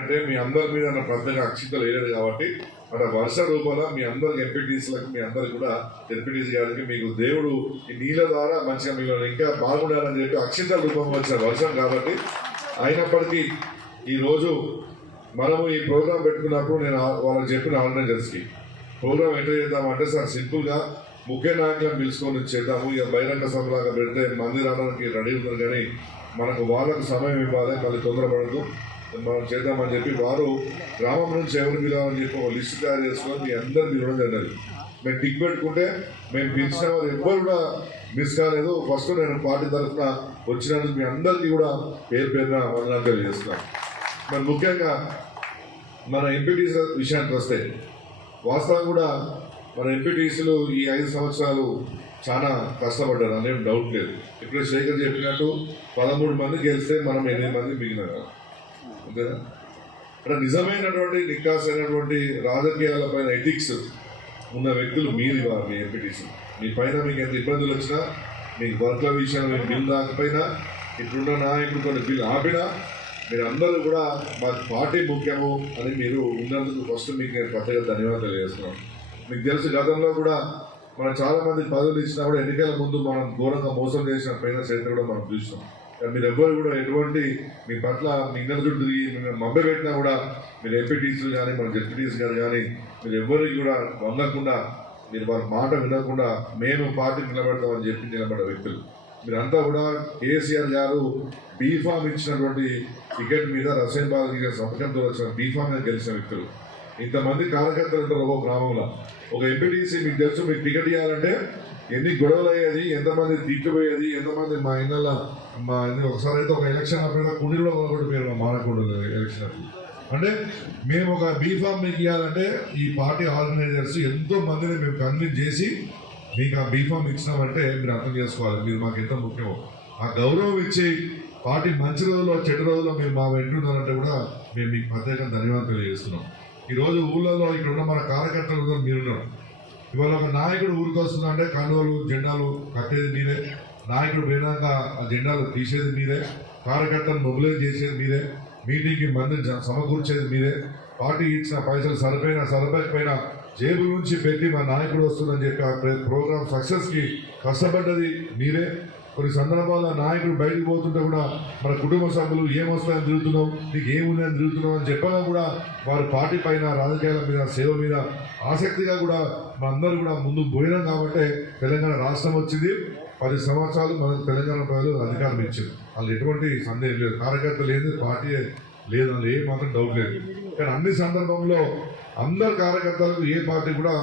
అంటే మీ అందరి మీద నా ప్రత్యేక అక్షింతలు వేయలేదు కాబట్టి మన వర్ష రూపంలో మీ అందరికి ఎంపీటీసీలకు మీ అందరికి కూడా ఎంపీటీసీ గారికి మీకు దేవుడు ఈ నీళ్ళ ద్వారా మంచిగా మీరు ఇంకా బాగుండాలని చెప్పి అక్షింతల రూపంలో వచ్చిన వర్షం కాబట్టి అయినప్పటికీ ఈరోజు మనము ఈ ప్రోగ్రాం పెట్టుకున్నప్పుడు నేను వాళ్ళకి చెప్పిన ఆర్గనైజర్స్కి ప్రోగ్రాం ఎట్లా చేద్దామంటే సార్ సింపుల్గా ముఖ్య నాయకులను పిలుచుకొని చేద్దాము. ఇక బహిరంగ సభలాగా పెడితే మంది రావడానికి రెడీ ఉన్నారు కానీ మనకు వాళ్ళకు సమయం ఇవ్వాలి, మళ్ళీ తొందరపడదు మనం చేద్దామని చెప్పి వారు గ్రామం నుంచి ఎవరు పిలవాలని చెప్పి ఒక లిస్టు తయారు చేసుకొని మీ అందరు పిలవడం జరిగింది. మేము టిక్ పెట్టుకుంటే మేము పిలిచిన వారు ఎవ్వరు కూడా మిస్ కాలేదు. ఫస్ట్ నేను పార్టీ తరఫున వచ్చినందుకు మీ అందరికీ కూడా పేరు పేరున వందనాలు తెలియజేస్తున్నాను. మరి ముఖ్యంగా మన ఎంపీటీసీ విషయానికి వస్తే వాస్తవం కూడా మన ఎంపీటీసీలు ఈ 5 సంవత్సరాలు చాలా కష్టపడ్డారు అనేం డౌట్ లేదు. ఇప్పుడు శేఖర్ చెప్పినట్టు 13 మంది గెలిస్తే మనం 8 మంది మిగిలిన అంతేనా? అంటే నిజమైనటువంటి నిక్కాసైనటువంటి రాజకీయాలపైన ఎథిక్స్ ఉన్న వ్యక్తులు మీరు ఇవ్వాలి. మీ ఎంపీటీసీ మీ పైన మీకు ఎంత ఇబ్బందులు వచ్చినా, మీకు వర్క్ల విషయంలో మీకు బిల్ రాకపోయినా, ఇప్పుడున్న నాయకుడు కొన్ని బిల్ ఆపినా మీరు అందరూ కూడా మాకు పార్టీ ముఖ్యము అని మీరు ఉన్నందుకు ఫస్ట్ మీకు నేను ప్రత్యేక ధన్యవాదాలు తెలియజేస్తున్నాను. మీకు తెలుసు గతంలో కూడా మనం చాలామంది పదవులు ఇచ్చినా కూడా ఎన్నికల ముందు మనం ఘోరంగా మోసం చేసిన పైన చరిత్ర కూడా మనం చూసినాం. మీరు ఎవ్వరు కూడా ఎటువంటి మీ పట్ల మీ ఇంటర్ చుట్టూ తిరిగి మీరు మభ్యపెట్టినా కూడా మీరు ఎంపీటీసీలు కానీ మన జెడ్పీటీసీ గారు కానీ మీరు ఎవ్వరికి కూడా వంగకుండా మీరు వారి మాట వినకుండా మేము పార్టీకి నిలబడతామని చెప్పి నిలబడ్డ వ్యక్తులు మీరంతా కూడా. కేసీఆర్ గారు బీఫామ్ ఇచ్చినటువంటి టికెట్ మీద రసైబాద్ సంతకంతో వచ్చిన బీఫామ్ మీద గెలిచిన వ్యక్తులు. ఇంతమంది కార్యకర్తలు ఉంటారు ఒక గ్రామంలో. ఒక ఎంపీటీసీ మీకు తెలుసు, మీకు టికెట్ ఇవ్వాలంటే ఎన్ని గొడవలు అయ్యేది, ఎంతమంది తిట్టుపోయేది, ఎంతమంది మా ఇళ్ళల్లో మా ఒకసారి అయితే ఒక ఎలక్షన్ అప్పుడు కుండీలో కూడా మీరు మా మానకుండా ఎలక్షన్ అప్పుడు అంటే మేము ఒక బీఫామ్ మీకు ఇవ్వాలంటే ఈ పార్టీ ఆర్గనైజర్స్ ఎంతో మందిని మేము కన్విన్స్ చేసి మీకు ఆ బీఫామ్ ఇచ్చినామంటే మీరు అర్థం చేసుకోవాలి మీరు మాకు ఎంత ముఖ్యమో. ఆ గౌరవం ఇచ్చి పార్టీ మంచి రోజుల్లో చెడ్డ రోజుల్లో మీరు మా వెంటున్నారంటే కూడా మేము మీకు ప్రత్యేకంగా ధన్యవాదాలు తెలియజేస్తున్నాం. ఈరోజు ఊళ్ళలో ఇక్కడ ఉన్న మన కార్యకర్తలు మీరున్నారు. ఇవాళ ఒక నాయకుడు ఊరికి వస్తున్నా అంటే కండువలు జెండాలు కట్టేది మీరే, నాయకుడు పోయినాక ఆ జెండాలు తీసేది మీరే, కార్యకర్తలు మొబిలైజ్ చేసేది మీరే, మీటింగ్కి మందిని సమకూర్చేది మీరే, పార్టీ ఇచ్చిన పైసలు సరిపోయినా జేబుల నుంచి పెట్టి మా నాయకుడు వస్తుందని చెప్పి ఆ ప్రోగ్రామ్ సక్సెస్కి కష్టపడ్డది మీరే. కొన్ని సందర్భాల్లో నాయకుడు బయటకు పోతుంటే కూడా మన కుటుంబ సభ్యులు ఏమొస్తాయని తిరుగుతున్నాం, నీకు ఏముందని తిరుగుతున్నాం అని చెప్పగా కూడా వారి పార్టీ పైన రాజకీయాల మీద సేవ మీద ఆసక్తిగా కూడా మనందరూ కూడా ముందుకు పోయినాం. కాబట్టి తెలంగాణ రాష్ట్రం వచ్చింది. 10 సంవత్సరాలు మనకు తెలంగాణ ప్రజలు అధికారం ఇచ్చింది. వాళ్ళు ఎటువంటి సందేహం లేదు. కార్యకర్తలు లేదు, పార్టీ లేదు, అందులో ఏ మాత్రం డౌట్ లేదు. కానీ అన్ని సందర్భంలో అందరు కార్యకర్తలకు ఏ పార్టీ కూడా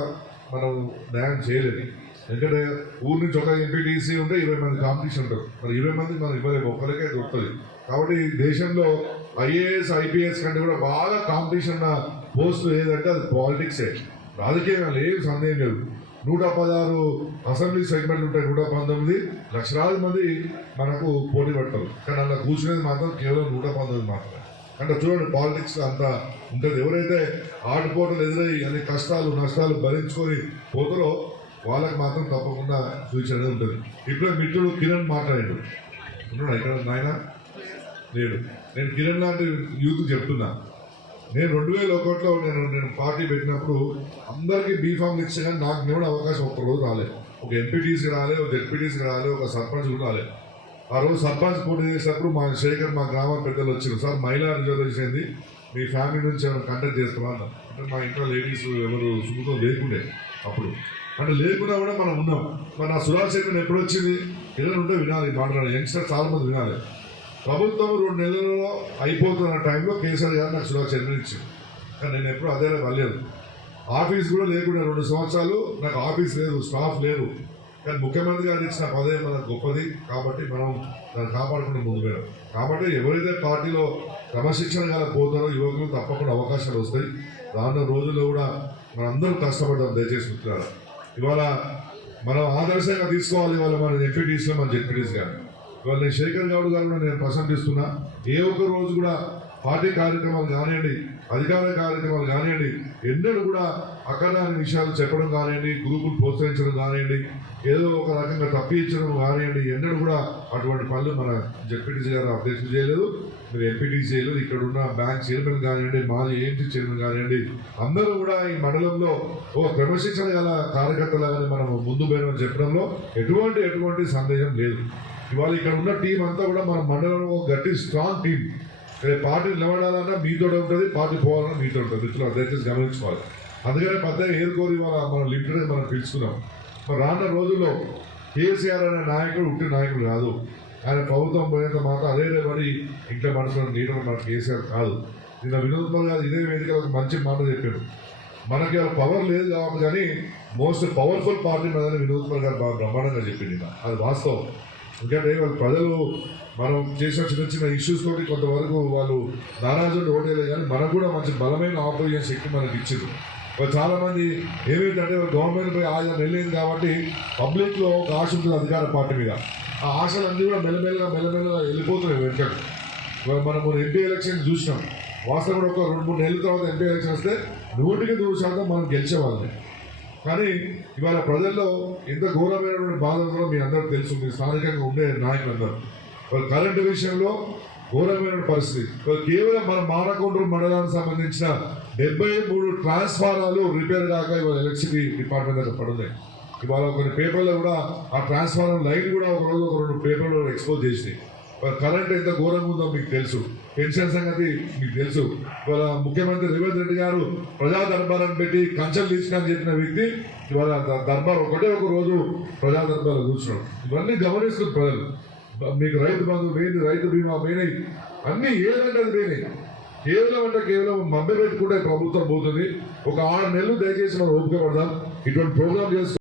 మనం న్యాయం చేయలేదు. ఎందుకంటే ఊరి నుంచి ఒక ఎంపీటీసీ ఉంటే 20 మంది కాంపిటీషన్ ఉంటారు. మరి 20 మంది మనం ఇవ్వలేము, ఒక్కరికే దొరుకుతుంది. కాబట్టి దేశంలో ఐఏఎస్ ఐపీఎస్ కంటే కూడా బాగా కాంపిటీషన్ ఉన్న పోస్టులు ఏదంటే అది పాలిటిక్సే, రాజకీయాలు ఏం సందేహం లేదు. 116 అసెంబ్లీ సెగ్మెంట్లు ఉంటాయి, 119 లక్షలాది మంది మనకు పోటీ పడతారు. కానీ అలా కూర్చునేది మాత్రం కేవలం 119 మాత్రమే. అంటే చూడండి పాలిటిక్స్ అంత ఉంటుంది. ఎవరైతే ఆటుపోటలు ఎదురై అన్ని కష్టాలు నష్టాలు భరించుకొని పోతారో వాళ్ళకి మాత్రం తప్పకుండా ఫ్యూచర్ అనేది ఉంటుంది. ఇప్పుడు మిత్రుడు కిరణ్ మాట్లాడాడు, ఉన్నాడు ఇక్కడ నాయన లేడు. నేను కిరణ్ లాంటి యూత్ చెప్తున్నా, నేను 2001లో నేను పార్టీ పెట్టినప్పుడు అందరికీ బీఫామ్ ఇచ్చే కానీ నాకు కూడా అవకాశం ఒక్కరోజు రాలేదు. ఒక ఎంపీటీసీకి రాలేదు, ఒక జెడ్పీటీసీకి రాలేదు, ఒక సర్పంచ్ కూడా రాలేదు. ఆ రోజు సర్పంచ్ పోటీ చేసినప్పుడు మా శేఖర్ మా గ్రామ పెద్దలు వచ్చారు, సార్ మహిళా రిజర్వేషన్ ఏంది, మీ ఫ్యామిలీ నుంచి ఏమైనా కంటెక్ట్ చేస్తామా అన్న. అంటే మా ఇంట్లో లేడీస్ ఎవరు సుఖంతో లేకుండే అప్పుడు, అంటే లేకున్నా కూడా మనం ఉన్నాం. మరి నా సురాశేఖర్ ఎప్పుడు వచ్చింది, పిల్లలు ఉంటే వినాలి, మాట్లాడాలి, యంగ్స్టర్ చాలా మంది వినాలి. ప్రభుత్వం 2 నెలల్లో అయిపోతున్న టైంలో కేసీఆర్ గారు నాకు సురాశేఖర్ ఇచ్చింది. కానీ నేను ఎప్పుడు అదే వెళ్ళలేదు. ఆఫీస్ కూడా లేకుండా 2 సంవత్సరాలు నాకు ఆఫీస్ లేదు, స్టాఫ్ లేరు. కానీ ముఖ్యమంత్రి గారు ఇచ్చిన పదే మనకు గొప్పది కాబట్టి మనం దాన్ని కాపాడుకుంటూ ముందు పోయాం. కాబట్టి ఎవరైతే పార్టీలో క్రమశిక్షణ గల పోతారో యువకులు తప్పకుండా అవకాశాలు వస్తాయి. రానున్న రోజుల్లో కూడా మనందరూ కష్టపడదాం. దయచేసి మిత్రులారా, ఇవాళ మనం ఆదర్శంగా తీసుకోవాలి. ఇవాళ మన ఎంపీటీసీలో మన జెడ్పీటీసీ గారు, ఇవాళ నేను శేఖర్ గౌడ్ గారు నేను ప్రశంసిస్తున్నా. ఏ ఒక్క రోజు కూడా పార్టీ కార్యక్రమాలు కానివ్వండి, అధికార కార్యక్రమాలు కానివ్వండి, ఎన్నడూ కూడా అక్కడాని విషయాలు చెప్పడం కానివ్వండి, గ్రూపులు ప్రోత్సహించడం కానివ్వండి, ఏదో ఒక రకంగా తప్పించడం కానివ్వండి, ఎన్నడూ కూడా అటువంటి పనులు మన జెడ్పీటీసీ గారు అధ్యక్షులు చేయలేదు, మీరు ఎంపీటీసీ చేయలేదు. ఇక్కడ ఉన్న బ్యాంక్ చైర్మన్ కానివ్వండి, మాజీ ఏఎంసీ చైర్మన్ కానివ్వండి, అందరూ కూడా ఈ మండలంలో ఓ క్రమశిక్షణ గల కార్యకర్తలాగానే మనం ముందు పోయినని చెప్పడంలో ఎటువంటి సందేహం లేదు. ఇవాళ ఇక్కడ ఉన్న టీం అంతా కూడా మన మండలంలో ఒక గట్టి స్ట్రాంగ్ టీం. పార్టీ నిలబడాలన్నా మీతో ఉంటుంది, పార్టీ పోవాలన్నా మీతో ఉంటుంది. మిత్రులు దయచేసి గమనించుకోవాలి. అందుకనే పెద్దగా ఏరుకోరి ఇవాళ మనం లిమిటెడ్ మనం పిలుచుకున్నాం. మరి రానున్న రోజుల్లో కేసీఆర్ అనే నాయకుడు ఉట్టి నాయకుడు కాదు. ఆయన ప్రభుత్వం పోయేంత మాత్రం అదే మరి ఇంట్లో మనసులో నీడలు మన కేసీఆర్ కాదు. నిన్న వినోద్ కుమార్ గారు ఇదే వేదిక ఒక మంచి మాట చెప్పాడు. మనకి వాళ్ళ పవర్ లేదు కాబట్టి కానీ మోస్ట్ పవర్ఫుల్ పార్టీ మీద వినోద్ కుమార్ గారు బాగా బ్రహ్మాండంగా చెప్పింది. అది వాస్తవం. ఎందుకంటే వాళ్ళు ప్రజలు మనం చేసిన చిన్న ఇష్యూస్ తోటి కొంతవరకు వాళ్ళు నారాజులు ఓటేయలేదు, కానీ మనకు కూడా మంచి బలమైన ఆపరేషన్ శక్తి మనకి ఇచ్చింది. చాలా మంది ఏమైందంటే గవర్నమెంట్ పై ఆశ వెళ్ళింది కాబట్టి పబ్లిక్లో ఒక ఆశ ఉంటుంది అధికార పార్టీ మీద. ఆ ఆశలన్నీ కూడా మెల్లమెల్లగా వెళ్ళిపోతున్నాయి వెంటనే. మనం ఎంపీ ఎలక్షన్ చూసినాం. వాస్తవం కూడా ఒక 2-3 నెలల తర్వాత ఎంపీ ఎలక్షన్ వస్తే 100% మనం గెలిచేవాళ్ళని. కానీ ఇవాళ ప్రజల్లో ఎంత ఘోరమైనటువంటి బాధ ఉందో మీ అందరికీ తెలుసు. మీ స్థానికంగా ఉండే నాయకులందరూ కరెంటు విషయంలో ఘోరమైన పరిస్థితి. కేవలం మన మానకొండూరు మండలానికి సంబంధించిన 73 ట్రాన్స్ఫారాలు రిపేర్ కాక ఇవాళ ఎలక్ట్రిసిటీ డిపార్ట్మెంట్ దగ్గర పడున్నాయి. ఇవాళ కొన్ని పేపర్లో కూడా ఆ ట్రాన్స్ఫార్మర్ లైన్ కూడా ఒక 2 పేపర్లో ఎక్స్పోజ్ చేసినాయి. కరెంట్ ఎంత ఘోరంగా ఉందో మీకు తెలుసు. పెన్షన్ సంగతి మీకు తెలుసు. ఇవాళ ముఖ్యమంత్రి రేవంత్ రెడ్డి గారు ప్రజా దర్బారాన్ని పెట్టి కంచెలు తీసుకుని చెప్పిన వ్యక్తి ఇవాళ దర్బార్ ఒకటే ఒక రోజు ప్రజా దర్బార్లో కూర్చున్నాడు. ఇవన్నీ గమనిస్తుంది ప్రజలు. మీకు రైతు బంధు పోయింది, రైతు బీమా పోయినాయి, అన్నీ ఏదంటే అది పోయినాయి. కేవలం మభ్య పెట్టుకుంటే ప్రభుత్వం పోతుంది. ఒక 6 నెలలు దయచేసి మనం ఓపిక పడదాం. ఇటువంటి ప్రోగ్రామ్ చేస్తాం.